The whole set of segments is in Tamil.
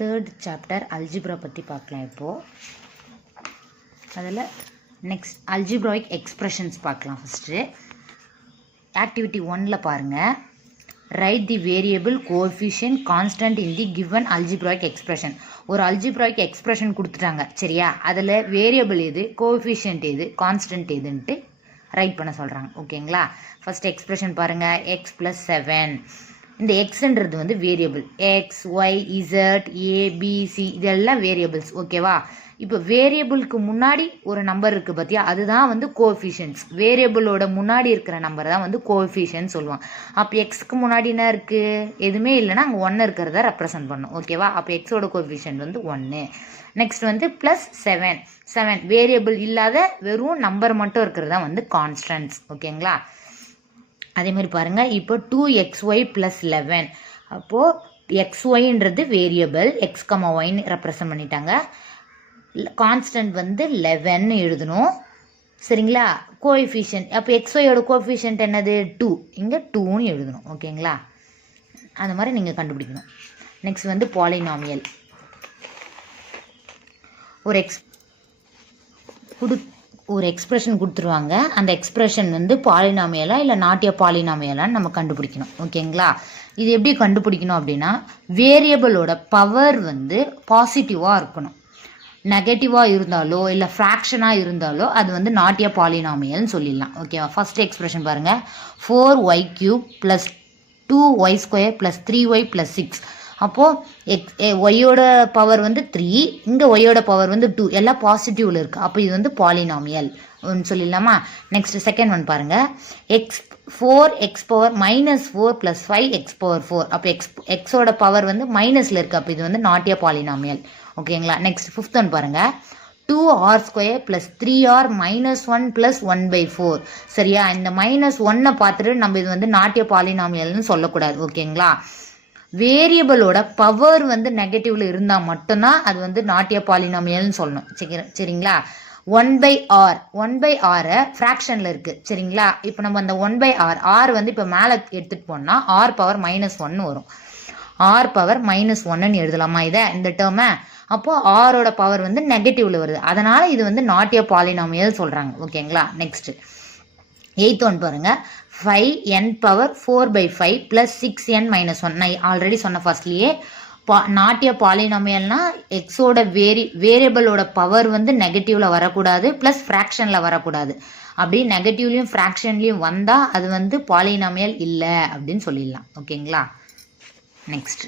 தேர்ட் சாப்டர் அல்ஜிப்ரா பற்றி பார்க்கலாம் இப்போது. அதில் நெக்ஸ்ட் அல்ஜிப்ராயிக் எக்ஸ்பிரஷன்ஸ் பார்க்கலாம். ஃபஸ்ட்டு ஆக்டிவிட்டி 1ல் பாருங்கள். Write the variable coefficient constant in the given algebraic expression. ஒரு அல்ஜிப்ராயிக் எக்ஸ்பிரஷன் கொடுத்துட்டாங்க சரியா, அதில் வேரியபிள் எது, கோஎஃபிஷியன்ட் எது, கான்ஸ்டன்ட் எதுன்ட்டு ரைட் பண்ண சொல்கிறாங்க. ஓகேங்களா. ஃபஸ்ட் எக்ஸ்பிரஷன் பாருங்கள். எக்ஸ் + 7. இந்த எக்ஸ்ன்றது வந்து variable. X, y, z, ABC இதெல்லாம் வேரியபிள்ஸ். ஓகேவா. இப்போ வேரியபிளுக்கு முன்னாடி ஒரு நம்பர் இருக்குது பார்த்தியா, அதுதான் வந்து கோஎஃபிஷியன்ட்ஸ். வேரியபிளோட முன்னாடி இருக்கிற நம்பர் தான் வந்து கோஎஃபிஷியன்ட் சொல்லுவாங்க. அப்போ எக்ஸ்க்கு முன்னாடி என்ன இருக்குது, எதுவுமே இல்லைன்னா அங்கே 1 இருக்கிறத ரெப்ரசன்ட் பண்ணும். ஓகேவா. அப்போ எக்ஸோட கோஎஃபிஷியன்ட் வந்து 1. நெக்ஸ்ட் வந்து +7. 7 வேரியபிள் இல்லாத வெறும் நம்பர் மட்டும் இருக்கிறது தான் வந்து கான்ஸ்டன்ட்ஸ். ஓகேங்களா. அதே மாதிரி பாருங்கள். இப்போ 2xy + 11. அப்போது xyன்றது வேரியபிள், x, yன்னு ரெப்ரசன்ட் பண்ணிட்டாங்க. கான்ஸ்டன்ட் வந்து 11 எழுதணும் சரிங்களா. கோஎஃபிஷியன்ட் அப்போ xyயோட கோஎஃபிஷியன்ட் என்னது 2, இங்கே 2ன்னு எழுதணும். ஓகேங்களா. அந்த மாதிரி நீங்கள் கண்டுபிடிக்கணும். நெக்ஸ்ட் வந்து பாலினாமியல். ஒரு எக்ஸ்பிரஷன் கொடுத்துருவாங்க. அந்த எக்ஸ்பிரஷன் வந்து பாலினாமியலா இல்லை நாட்டிய பாலினாமியலான்னு நம்ம கண்டுபிடிக்கணும். ஓகேங்களா. இது எப்படி கண்டுபிடிக்கணும் அப்படின்னா, வேரியபிளோட பவர் வந்து பாசிட்டிவாக இருக்கணும். நெகட்டிவாக இருந்தாலோ இல்லை ஃப்ராக்ஷனாக இருந்தாலோ அது வந்து நாட்டிய பாலினாமியல்னு சொல்லிடலாம். ஓகேவா. ஃபர்ஸ்ட் எக்ஸ்பிரஷன் பாருங்கள். 4y³ + 2y² + 3y + 6. அப்போது ஒய்யோட பவர் வந்து 3, இங்கே ஒய்யோட பவர் வந்து 2, எல்லாம் பாசிட்டிவில் இருக்குது. அப்போ இது வந்து பாலினாமியல் சொல்லிடலாமா. நெக்ஸ்ட் செகண்ட் ஒன் பாருங்கள். 4x⁻⁻4 + 5x⁴. அப்போ எக்ஸோட பவர் வந்து மைனஸில் இருக்குது. அப்போ இது வந்து நாட்டிய பாலினாமியல். ஓகேங்களா. நெக்ஸ்ட் ஃபிஃப்த் ஒன் பாருங்கள். 2r² + 3r - 1 + 1/4. சரியா. இந்த -1 பார்த்துட்டு நம்ம இது வந்து நாட்டிய பாலினாமியல்னு சொல்லக்கூடாது. ஓகேங்களா. வேரியபிளோட பவர் வந்து நெகட்டிவ்ல இருந்தால் மட்டும்தான் அது வந்து நாட்டிய பாலினாமியல்னு சொல்லணும். சரிங்களா. 1/r ஃப்ராக்ஷனில் இருக்குது சரிங்களா. இப்போ நம்ம அந்த 1/r r வந்து இப்போ மேலே எடுத்துகிட்டு போனால் r பவர் -1 வரும். r பவர் -1ன்னு எழுதலாமா இதை, இந்த டேர்மை. அப்போது ஆரோட பவர் வந்து நெகட்டிவ்ல வருது, அதனால் இது வந்து நாட்டிய பாலினாமியல் சொல்கிறாங்க. ஓகேங்களா. நெக்ஸ்ட் 8th ஒன் பாருங்க. 5n⁴/5 + 6n - 1. நான் ஆல்ரெடி சொன்ன ஃபர்ஸ்ட்லேயே நாட்டிய பாலினாமியல்னா எக்ஸோட வேரியபிளோட பவர் வந்து நெகட்டிவ்ல வரக்கூடாது, ப்ளஸ் ஃப்ராக்ஷனில் வரக்கூடாது. அப்படி நெகட்டிவ்லையும் ஃப்ராக்ஷன்லையும் வந்தால் அது வந்து பாலினாமியல் இல்லை அப்படின்னு சொல்லிடலாம். ஓகேங்களா. Next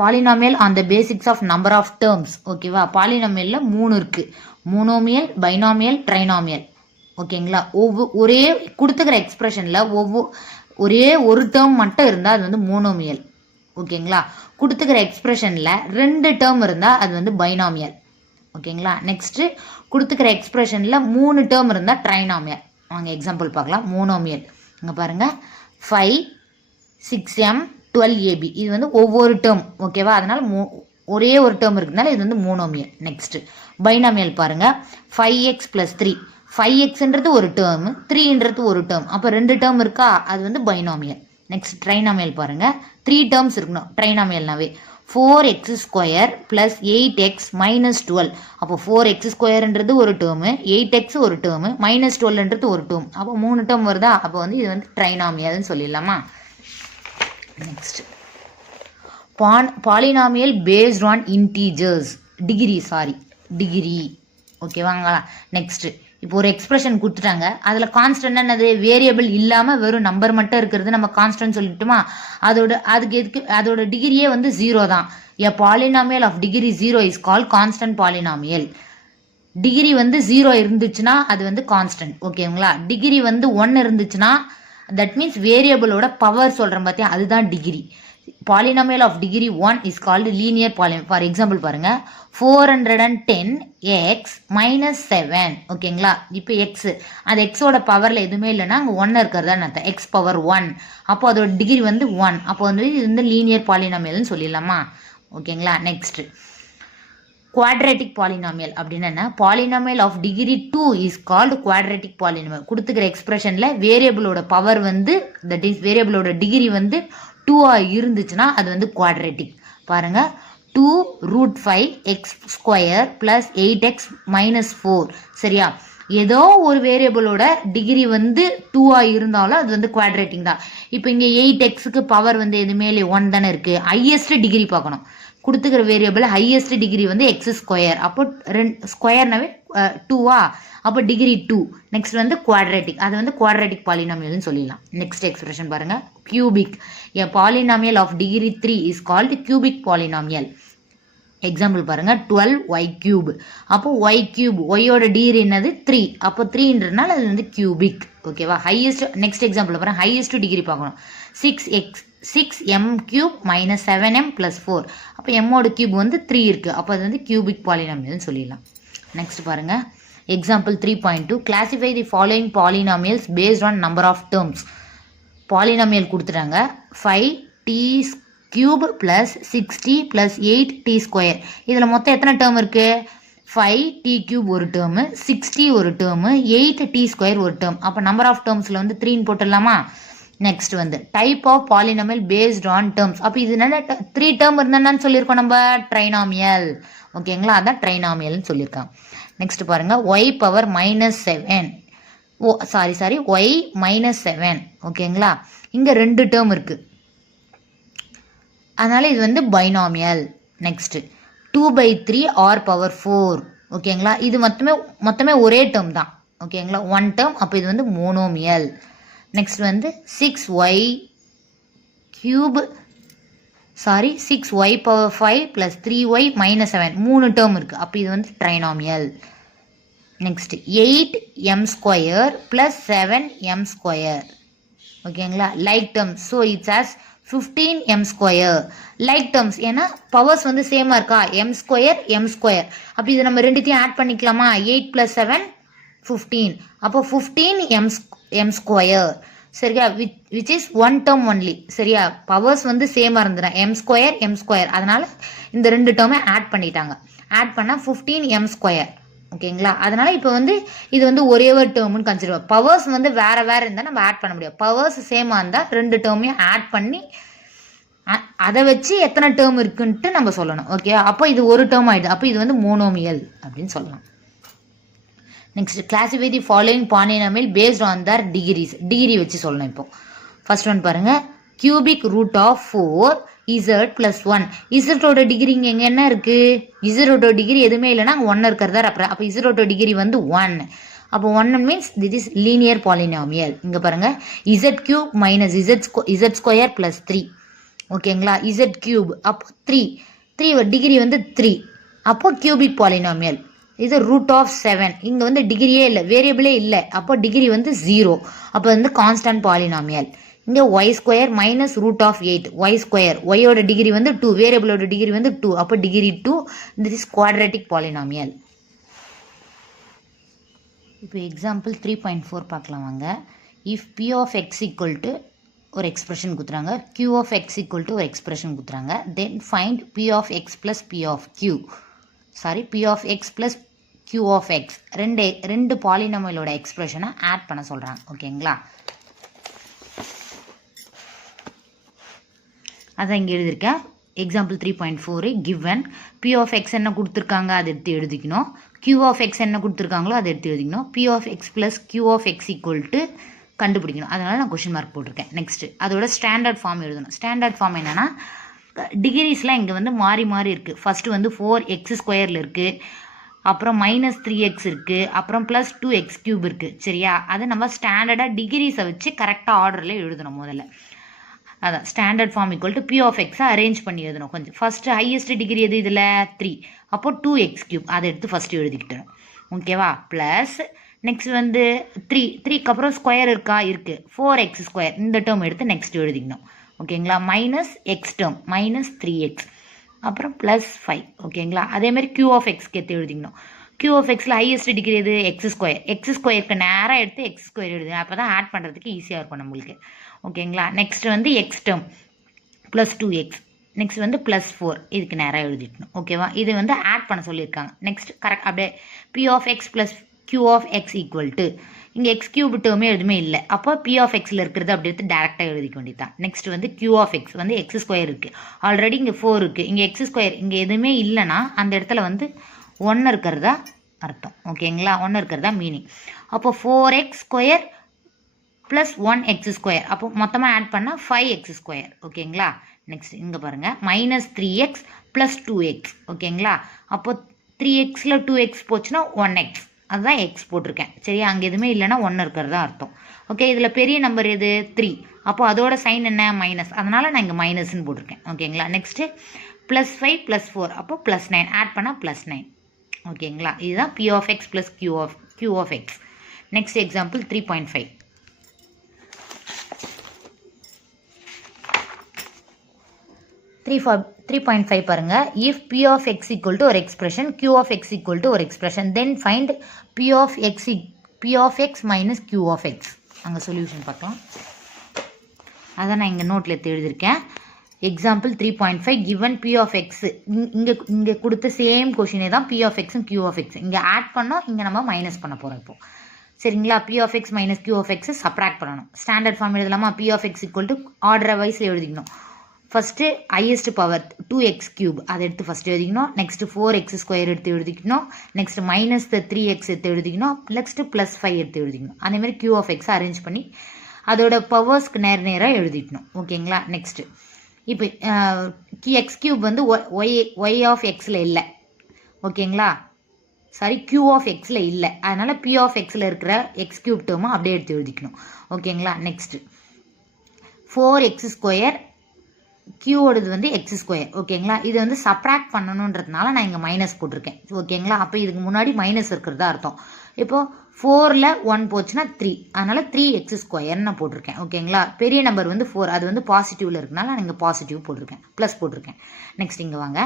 polynomial on the basics of number of terms. ஓகேவா. பாலினாமியலில் 3 இருக்குது. Monomial, binomial, trinomial. ஓகேங்களா. ஒரே கொடுத்துக்கிற எக்ஸ்பிரஷனில் ஒரே ஒரு டேர்ம் மட்டும் இருந்தால் அது வந்து மோனோமியல். ஓகேங்களா. கொடுத்துக்கிற எக்ஸ்பிரஷனில் 2 டேர்ம் இருந்தால் அது வந்து பைனாமியல். ஓகேங்களா. நெக்ஸ்ட்டு கொடுத்துக்கிற எக்ஸ்பிரஷனில் 3 டேர்ம் இருந்தால் ட்ரைனாமியல். வாங்க எக்ஸாம்பிள் பார்க்கலாம். மோனோமியல் இங்கே பாருங்கள். 5 6m 12ab இது வந்து ஒவ்வொரு டேர்ம். ஓகேவா. அதனால் ஒரே ஒரு டேர்ம் இருக்குதுனால இது வந்து மோனோமியல். நெக்ஸ்ட்டு பைனாமியல் பாருங்கள். 5x + 3. 5xன்றது ஒரு டேர்ம், 3ன்றது ஒரு டேர்ம். அப்போ 2 டேர்ம் இருக்கா, அது வந்து பைனாமியல். நெக்ஸ்ட் ட்ரைனாமியல் பாருங்கள். 3 டேர்ம்ஸ் இருக்கணும் ட்ரைனாமியல்னாவே. 4x² + 8x - 12. அப்போ 4x²ன்றது ஒரு டேர்மு, 8x ஒரு டேர்மு, -12ன்றது ஒரு டேர்ம். அப்போ 3 டேர்ம் வருதா, அப்போ வந்து இது வந்து ட்ரைனாமியல்னு சொல்லிடலாமா. Next polynomial based on integers. Degree. ஓகேவாங்களா. நெக்ஸ்ட் இப்போ ஒரு எக்ஸ்பிரஷன் கொடுத்துட்டாங்க. அதில் கான்ஸ்டன்ட் என்னது, வேரியபிள் இல்லாமல் வெறும் நம்பர் மட்டும் இருக்கிறது நம்ம கான்ஸ்டன்ட் சொல்லிட்டுமா. அதோட டிகிரியே வந்து 0 தான். A polynomial of degree 0 is called constant polynomial. Degree வந்து 0 இருந்துச்சுன்னா அது வந்து கான்ஸ்டன்ட். ஓகேங்களா. டிகிரி வந்து 1 இருந்துச்சுன்னா தட் மீன்ஸ் வேரியபிளோட பவர் சொல்கிறேன் பார்த்தியா, அதுதான் degree. Polynomial of degree 1 is called linear polynomial. For example பாருங்க. 410x - 7. ஓகேங்களா. இப்போ எக்ஸ், அது எக்ஸோட பவரில் எதுவுமே இல்லைன்னா அங்கே 1 இருக்கிறதா அர்த்தம். x⁻1. அப்போ அதோட டிகிரி வந்து 1. அப்போ வந்து இது வந்து லீனியர் பாலினாமியல்னு சொல்லிடலாமா. ஓகேங்களா. நெக்ஸ்ட் குவாட்ரேட்டிக் பாலினாமியல் அப்படின்னு என்ன, polynomial of degree 2 is called quadratic polynomial. கொடுத்துக்கிற எக்ஸ்பிரஷனில் வேரியபிளோட பவர் வந்து தட் இஸ் வேரியபிளோட டிகிரி வந்து 2 இருந்துச்சுன்னா அது வந்து குவாட்ரேட்டிக். பாருங்க 2√5x² + 8x - 4. சரியா? ஏதோ ஒரு வேரியபிளோட டிகிரி வந்து 2 இருந்தாலும் அது வந்து குவாட்ரேட்டிக் தான். இப்போ இங்கே 8xக்கு பவர் வந்து எது மேலே 1 தானே இருக்கு. ஹையஸ்ட் டிகிரி பார்க்கணும். கொடுத்துக்கிற வேரியபிள் ஹையஸ்ட் டிகிரி வந்து x². அப்போ ஸ்கொயர்னாவே 2 அப்போ டிகிரி 2. நெக்ஸ்ட் வந்து குவாட்ரேட்டிக். அது வந்து குவாட்ரேட்டிக் பாலினாமியல்னு சொல்லிடலாம். நெக்ஸ்ட் எக்ஸ்பிரஷன் பாருங்க. Cubic. A polynomial of degree 3 is called cubic polynomial. Example பாருங்க 12y³. அப்போ y³ ஒய்யோட டிகிரி என்னது 3. அப்போ 3ன்றனால அது வந்து கியூபிக். ஓகேவா? ஹையஸ்ட். நெக்ஸ்ட் எக்ஸாம்பிள் பாருங்க. ஹையஸ்ட் டிகிரி பார்க்கணும். 6m³ - 7m + 4. அப்போ mோட கியூப் வந்து 3 இருக்கு. அப்போ அது வந்து கியூபிக் பாலினாமியல்னு சொல்லிடலாம். நெக்ஸ்ட் பாருங்க. Example 3.2 classify the following polynomials based on number of terms. Polynomial கொடுத்துட்டாங்க. 5t³ + 60 + 8t². இதில் மொத்தம் எத்தனை டேர்ம் இருக்கு? 5t³ ஒரு டேர்மு, 60 ஒரு டேர்மு, 8t² ஒரு டேர்ம். அப்போ நம்பர் ஆஃப் டேர்ம்ஸில் வந்து 3 போட்டுடலாமா? நெக்ஸ்ட் வந்து type of polynomial based on terms. அப்போ இது என்ன 3 டேர்ம் இருந்தான்னு சொல்லியிருக்கோம் நம்ம ட்ரைனாமியல். ஓகேங்களா? அதான் ட்ரைனாமியல்னு சொல்லியிருக்காங்க. நெக்ஸ்ட் பாருங்க y⁻⁻7. y -7. ஓகேங்களா? இங்கே 2 டேர்ம் இருக்கு. அதனால இது வந்து பைனாமியல். Next 2/3 r⁴. ஓகேங்களா? இது மொத்தமே ஒரே டேர்ம் தான். ஓகேங்களா? 1 டேர்ம். அப்போ இது வந்து மோனோமியல். நெக்ஸ்ட் வந்து 6y³ 6y⁵ + 3y - 7. 3 டேர்ம் இருக்கு. அப்போ இது வந்து ட்ரைனாமியல். Next 8m² + 7m². ஓகேங்களா? Like terms. So it's as 15m². Like terms ஏன்னா பவர்ஸ் வந்து சேமாக இருக்கா? m². அப்போ இது நம்ம ரெண்டுத்தையும் ஆட் பண்ணிக்கலாமா? 8 + 7 15. அப்போ 15m². சரியா? Which is 1 term only. சரியா? பவர்ஸ் வந்து சேமாக இருந்துடும். m². அதனால இந்த 2 டேர்மை ஆட் பண்ணிட்டாங்க. ஆட் பண்ணால் 15m². ஓகேங்களா? அதனால இப்போ வந்து இது வந்து ஒரே ஒரு டேர்ம்னு கன்சிடர். பவர்ஸ் வந்து வேற இருந்தால் நம்ம ஆட் பண்ண முடியாது. பவர்ஸ் சேமாக இருந்தால் 2 டேர்மையும் ஆட் பண்ணி அதை வச்சு எத்தனை டேர்ம் இருக்குன்ட்டு நம்ம சொல்லணும். ஓகே? அப்போ இது ஒரு டேர்ம் ஆயிடுது. அப்போ இது வந்து மோனோமியல் அப்படின்னு சொல்லலாம். Next classify the following polynomial based on their degrees. Degree வச்சு சொல்லணும். இப்போ ஃபர்ஸ்ட் ஒன் பாருங்க. Cubic root of 4z + 1. இசட்டோட டிகிரி இங்கே என்ன இருக்கு? இசட்டோட டிகிரி எதுவுமே இல்லைன்னா 1 இருக்கிறதா அப்புறம். அப்போ இசட்டோட டிகிரி வந்து 1. அப்போ 1 means this is linear polynomial. இங்கே பாருங்க z³ - z² + 3. ஓகேங்களா? z³ அப்போ 3 டிகிரி வந்து 3. அப்போ கியூபிக் பாலினாமியல். இது √7. இங்கே வந்து டிகிரியே இல்லை, வேரியபிளே இல்லை. அப்போ டிகிரி வந்து 0. அப்போ வந்து கான்ஸ்டன்ட் பாலினாமியல். இங்கே y² - √8. y². ஒய்யோட டிகிரி வந்து 2. வேரியபிளோட டிகிரி வந்து 2. அப்போ degree 2. This is quadratic polynomial. இப்போ எக்ஸாம்பிள் 3.4 பார்க்கலாம் வாங்க. If p of x equal to ஒரு எக்ஸ்பிரஷன் கொடுத்துறாங்க, q of x equal to ஒரு எக்ஸ்பிரஷன் கொடுத்துறாங்க, then find p of x plus p of q. Sorry, p of x plus q of x. ரெண்டு பாலினாமியலோட எக்ஸ்பிரஷனை ஆட் பண்ண சொல்கிறாங்க. ஓகேங்களா? அதான் இங்கே எழுதியிருக்கேன். Example 3.4 given p of x என்ன கொடுத்துருக்காங்க அதை எடுத்து எழுதிக்கணும். q of x என்ன கொடுத்துருக்காங்களோ அதை எடுத்து எழுதிக்கணும். p of x plus q of x equal to கண்டுபிடிக்கணும். அதனால நான் கொஷின் மார்க் போட்டிருக்கேன். நெக்ஸ்ட் அதோட ஸ்டாண்டர்ட் ஃபார்ம் எழுதணும். ஸ்டாண்டர்ட் ஃபார்ம் என்னன்னா டிகிரிஸ்லாம் இங்கே வந்து மாறி இருக்குது. ஃபஸ்ட்டு வந்து 4x² இருக்குது, அப்புறம் -3x இருக்குது, அப்புறம் +2x³ இருக்குது. சரியா? அதை நம்ம ஸ்டாண்டர்டாக டிகிரிஸை வச்சு கரெக்டாக ஆர்டரில் எழுதணும். முதல்ல அதான் standard form equal to p of x arrange பண்ணி எழுதணும். கொஞ்சம் ஃபஸ்ட்டு ஹையஸ்ட் டிகிரி எது இதில் 3. அப்போ 2x³ அதை எடுத்து ஃபஸ்ட்டு எழுதிக்கிட்டோம். ஓகேவா? ப்ளஸ் நெக்ஸ்ட் வந்து 3க்கு அப்புறம் ஸ்கொயர் இருக்கா? இருக்குது. 4x². இந்த டேர்ம் எடுத்து நெக்ஸ்ட் எழுதிக்கணும். ஓகேங்களா? -x டேர்ம் -3x, அப்புறம் +5. ஓகேங்களா? அதேமாதிரி q of x எடுத்து எழுதிக்கணும். q of xல ஹையஸ்ட் டிகிரி எது? x². x²க்கு நேராக எடுத்து x² எழுதுங்க. அப்போ தான் ஆட் பண்ணுறதுக்கு ஈஸியாக இருக்கும் நம்மளுக்கு. ஓகேங்களா? நெக்ஸ்ட் வந்து x டேர்ம் +2x, நெக்ஸ்ட் வந்து +4 இதுக்கு நேராக எழுதிக்கணும். ஓகேவா? இது வந்து ஆட் பண்ண சொல்லியிருக்காங்க. நெக்ஸ்ட் கரெக்ட் அப்படியே p of x plus q of x equal to இங்கே எக்ஸ் கியூப் டேர்மே எதுவுமே இல்லை. அப்போ பி ஆஃப் எக்ஸில் இருக்கிறது அப்படி எடுத்து டேரெக்டாக எழுதிக்க வேண்டியதான். நெக்ஸ்ட் வந்து கியூ ஆஃப் எக்ஸ் வந்து எக்ஸ் ஸ்கொயர் இருக்குது. ஆல்ரெடி இங்கே 4 இருக்குது. இங்கே எக்ஸ் ஸ்கொயர் இங்கே எதுவுமே இல்லைன்னா அந்த இடத்துல வந்து 1 இருக்கிறதா அர்த்தம். ஓகேங்களா, 1 இருக்கிறதா மீனிங். அப்போ 4x square plus 1x square, அப்போ மொத்தமாக ஆட் பண்ணால் 5x ஸ்கொயர். ஓகேங்களா, நெக்ஸ்ட் இங்கே பாருங்கள் -3x ப்ளஸ் 2x. ஓகேங்களா, அப்போ 3xல 2x போச்சுன்னா 1x, அதுதான் எக்ஸ் போட்டிருக்கேன். சரியா, அங்கே எதுவுமே இல்லைன்னா 1 இருக்கிறதா அர்த்தம். ஓகே, இதில் பெரிய நம்பர் எது 3, அப்போ அதோட சைன் என்ன மைனஸ், அதனால் நான் இங்கே மைனஸ்ன்னு போட்டிருக்கேன். ஓகேங்களா, நெக்ஸ்ட்டு +5 + 4, அப்போ +9 ஆட் பண்ணால் +9. ஓகேங்களா, இதுதான் P of x plus Q of x. Next example 3.5. 3.5 பாருங்க. if P of x equal to ஒரு expression, Q of x equal to ஒரு expression, then find P of x minus Q of x. அங்கே சொல்யூஷன் பார்க்கலாம். அதான் நான் இங்கே நோட்டில் எடுத்து எழுதியிருக்கேன். Example 3.5 given P of x. இங்கே கொடுத்த சேம் கொஷினே தான் P of x Q of x. இங்கே ஆட் பண்ணோம், இங்கே நம்ம மைனஸ் பண்ண போகிறோம் இப்போ. சரிங்களா, P of x minus Q of x subtract பண்ணணும். ஸ்டாண்டர்ட் ஃபார்ம் எழுதலாமா? P of x equal to order வைஸில் எழுதிக்கணும். First highest power 2x cube அதை எடுத்து ஃபஸ்ட்டு எழுதிக்கணும். நெக்ஸ்ட்டு 4x ஸ்கொயர் எடுத்து எழுதிக்கணும். நெக்ஸ்ட்டு -3x எடுத்து எழுதிக்கணும். நெக்ஸ்ட்டு +5 எடுத்து எழுதிக்கணும். அதேமாதிரி Q of x அரேஞ்ச் பண்ணி அதோட பவர்ஸ்க்கு நேராக எழுதிக்கணும். ஓகேங்களா, நெக்ஸ்ட்டு இப்போ x கியூப் வந்து ஒய் ஆஃப் எக்ஸில் இல்லை. ஓகேங்களா, சாரி Q of xல இல்லை, அதனால் P of xல இருக்கிற எக்ஸ் கியூப் டேர்மை அப்படியே எடுத்து எழுதிக்கணும். ஓகேங்களா, நெக்ஸ்ட்டு 4x ஸ்கொயர் கியூவோடது வந்து எக்ஸ் ஸ்கொயர். ஓகேங்களா, இது வந்து சப்ராக்ட் பண்ணணுன்றதுனால நான் இங்கே மைனஸ் போட்டிருக்கேன். ஓகேங்களா, அப்போ இதுக்கு முன்னாடி மைனஸ் இருக்கிறதா அர்த்தம். இப்போது 4ல் 1 போச்சுன்னா 3, அதனால் 3x ஸ்கொயர்னு நான் போட்டிருக்கேன். ஓகேங்களா, பெரிய நம்பர் வந்து 4, அது வந்து பாசிட்டிவில் இருக்கனால நான் இங்கே பாசிட்டிவ் போட்டிருக்கேன், ப்ளஸ் போட்டிருக்கேன். நெக்ஸ்ட் இங்கே வாங்க,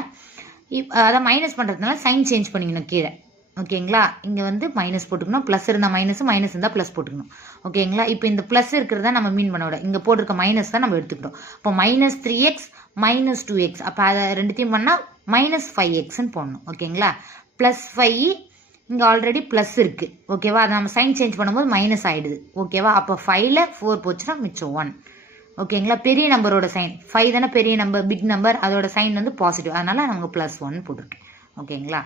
அதை மைனஸ் பண்ணுறதுனால சைன் சேஞ்ச் பண்ணிக்கணும் கீழே. ஓகேங்களா, இங்கே வந்து மைனஸ் போட்டுக்கணும், ப்ளஸ் இருந்தால் மைனஸ் இருந்தால் ப்ளஸ் போட்டுக்கணும். ஓகேங்களா, இப்போ இந்த ப்ளஸ் இருக்கிறதா நம்ம மீன் பண்ண விட, இங்கே போட்டிருக்க மைனஸ் தான் நம்ம எடுத்துக்கிட்டோம். இப்போ -3x -2x, அப்போ அதை ரெண்டுத்தையும் பண்ணால் -5xன்னு போடணும். ஓகேங்களா, +5, இங்கே ஆல்ரெடி ப்ளஸ் இருக்குது. ஓகேவா, அதை நம்ம சைன் சேஞ்ச் பண்ணும்போது மைனஸ் ஆகிடுது. ஓகேவா, அப்போ 5ல் 4 போச்சுன்னா மிச்சம் 1. ஓகேங்களா, பெரிய நம்பரோட சைன் 5 தானே பெரிய நம்பர், பிக் நம்பர், அதோட சைன் வந்து பாசிட்டிவ், அதனால் நமக்கு +1 போட்டிருக்கேன். ஓகேங்களா.